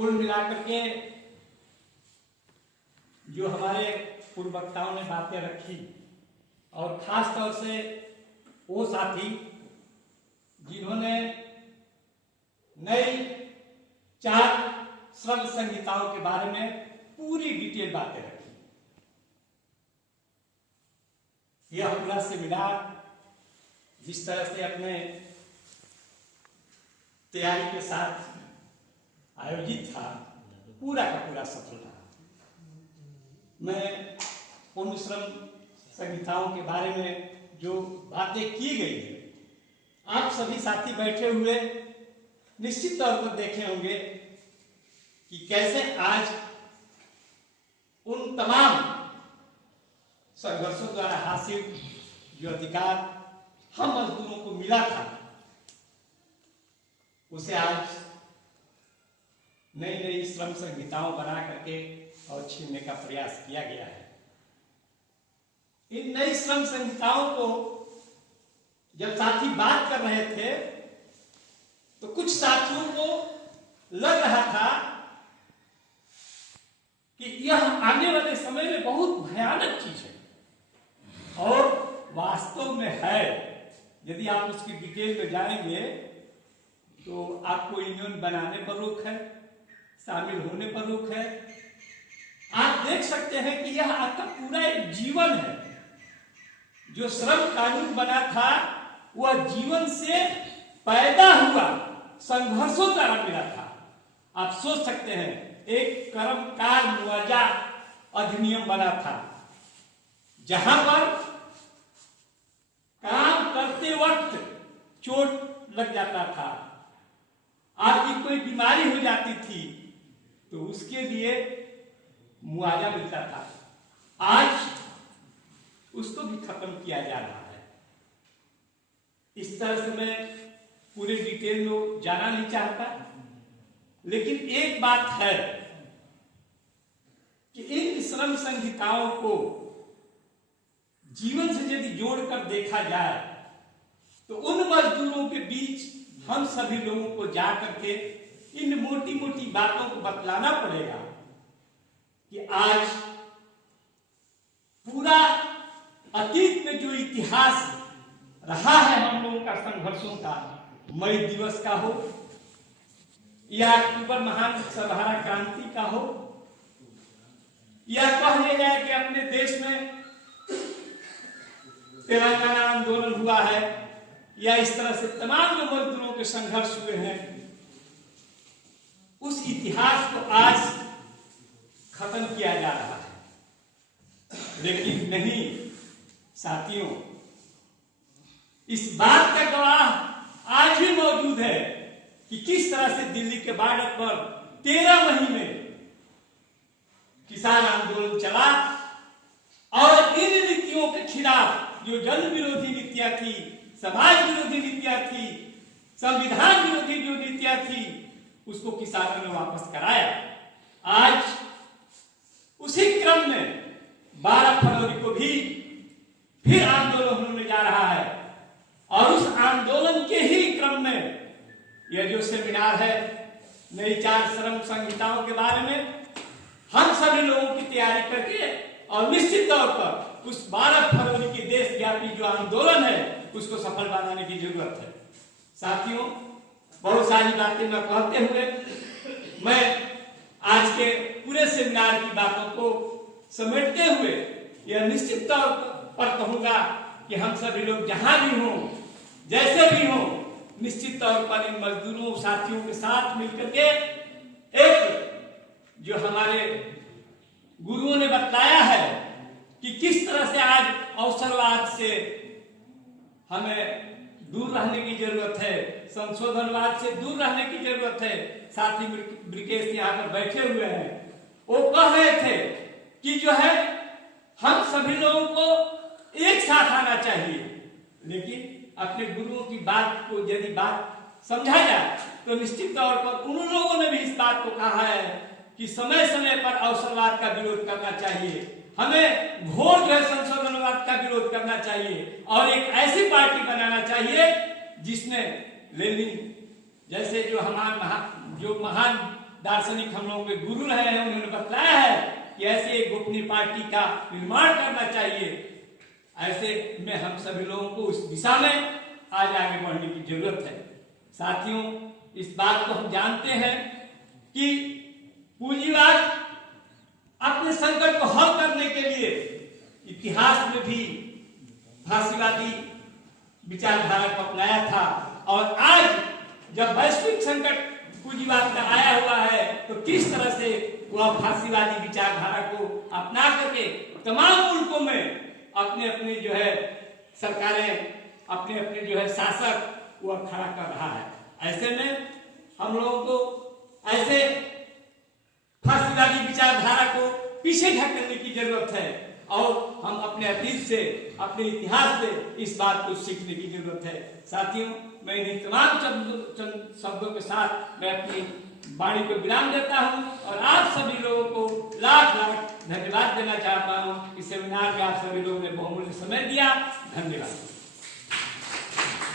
कुल मिलाकर के जो हमारे पूर्व वक्ताओं ने बातें रखी और खास तौर से वो साथी जिन्होंने नई 4 श्रम संहिताओं के बारे में पूरी डिटेल बातें रखी। यह पूरा सेमिनार जिस तरह से अपने तैयारी के साथ आयोजित था, पूरा का पूरा सफल रहा। मैं उन श्रम संहिताओं के बारे में जो बातें की गई है, आप सभी साथी बैठे हुए निश्चित तौर पर देखे होंगे कि कैसे आज उन तमाम संघर्षों द्वारा हासिल जो अधिकार हम मजदूरों को मिला था, उसे आज नई नई श्रम संहिताओं बना करके और छीनने का प्रयास किया गया है। इन नई श्रम संहिताओं को जब साथी बात कर रहे थे तो कुछ साथियों को लग रहा था कि यह आने वाले समय में बहुत भयानक चीज है, और वास्तव में है। यदि आप उसकी डिटेल में जाएंगे तो आपको यूनियन बनाने पर रोक है, शामिल होने पर रोक है। आप देख सकते हैं कि यह आपका पूरा एक जीवन है। जो श्रम कानून बना था वह जीवन से पैदा हुआ संघर्षों द्वारा मिला था। आप सोच सकते हैं, एक कर्मकार मुआवजा अधिनियम बना था जहां पर काम करते वक्त चोट लग जाता था, आपकी कोई बीमारी हो जाती थी तो उसके लिए मुआवजा मिलता था। आज उसको भी खत्म किया जा रहा है। इस तरह से मैं पूरे डिटेल में जाना नहीं चाहता, लेकिन एक बात है कि इन श्रम संहिताओं को जीवन से यदि जोड़कर देखा जाए तो उन मजदूरों के बीच हम सभी लोगों को जाकर के इन मोटी मोटी बातों को बतलाना पड़ेगा कि आज पूरा अतीत में जो इतिहास रहा है हम लोगों का संघर्षों का, मई दिवस का हो या अक्टूबर महान सभारा क्रांति का हो, या कह लिया जाए कि अपने देश में तेलंगाना आंदोलन हुआ है, या इस तरह से तमाम जो मजदूरों के संघर्ष हुए हैं, उस इतिहास को आज खत्म किया जा रहा है। लेकिन नहीं साथियों, इस बात का गवाह आज भी मौजूद है कि किस तरह से दिल्ली के बॉर्डर पर 13 महीने किसान आंदोलन चला और इन नीतियों के खिलाफ जो जन विरोधी नीतियां थी, समाज विरोधी नीतियां थी, संविधान विरोधी जो नीतियां थी, उसको किसानों ने वापस कराया। आज उसी क्रम में 12 फरवरी को भी फिर आंदोलन होने जा रहा है, और उस आंदोलन के ही क्रम में यह जो सेमिनार है नई 4 श्रम संहिताओं के बारे में, हम सभी लोगों की तैयारी करके और निश्चित तौर पर उस 12 फरवरी के देशव्यापी जो आंदोलन है उसको सफल बनाने की जरूरत है। साथियों, बहुत सारी बातें न कहते हुए मैं आज के पूरे सेमिनार की बातों को समेटते हुए यह निश्चित तौर पर कहूंगा कि हम सभी लोग जहां भी हों, जैसे भी हों, निश्चित तौर पर इन मजदूरों साथियों के साथ मिलकर के एक जो हमारे गुरुओं ने बताया है कि किस तरह से आज अवसरवाद से हमें दूर रहने की जरूरत है, संशोधनवाद से दूर रहने की जरूरत है। साथी ब्रिकेश यहाँ पर बैठे हुए हैं, वो कह रहे थे कि जो है हम सभी लोगों को एक साथ आना चाहिए, लेकिन अपने गुरुओं की बात को यदि बात समझा जाए तो निश्चित तौर पर उन लोगों ने भी इस बात को कहा है कि समय समय पर अवसरवाद का विरोध करना चाहिए, हमें घोर जो है संशोधनवाद का विरोध करना चाहिए और एक ऐसी पार्टी बनाना चाहिए जिसने लेनिन जैसे जो महान दार्शनिक हम लोगों के गुरु रहे हैं, उन्होंने बतलाया है कि ऐसे एक गोपनीय पार्टी का निर्माण करना चाहिए। ऐसे में हम सभी लोगों को उस दिशा में आज आगे बढ़ने की जरूरत है। साथियों, इस बात को हम जानते हैं कि पूंजीवाद अपने संकट को हल करने के लिए इतिहास में भी फांसीवादी विचारधारा को अपनाया था, और आज जब वैश्विक संकट पूंजीवाद का आया हुआ है तो किस तरह से वह फांसीवादी विचारधारा को अपना करके तमाम मुल्कों में अपने अपने जो है सरकारें, अपने अपने जो है शासक वह खड़ा कर रहा है। ऐसे में हम लोगों को ऐसे फांसीवादी विचारधारा को पीछे ढकेलने की जरूरत है, और हम अपने अतीत से, अपने इतिहास से इस बात को सीखने की जरूरत है। साथियों, मैं इन तमाम शब्दों के साथ मैं अपनी वाणी को विराम देता हूं, और आप सभी लोगों को लाख लाख धन्यवाद देना चाहता हूं। इस सेमिनार में आप सभी लोगों ने बहुमूल्य समय दिया। धन्यवाद।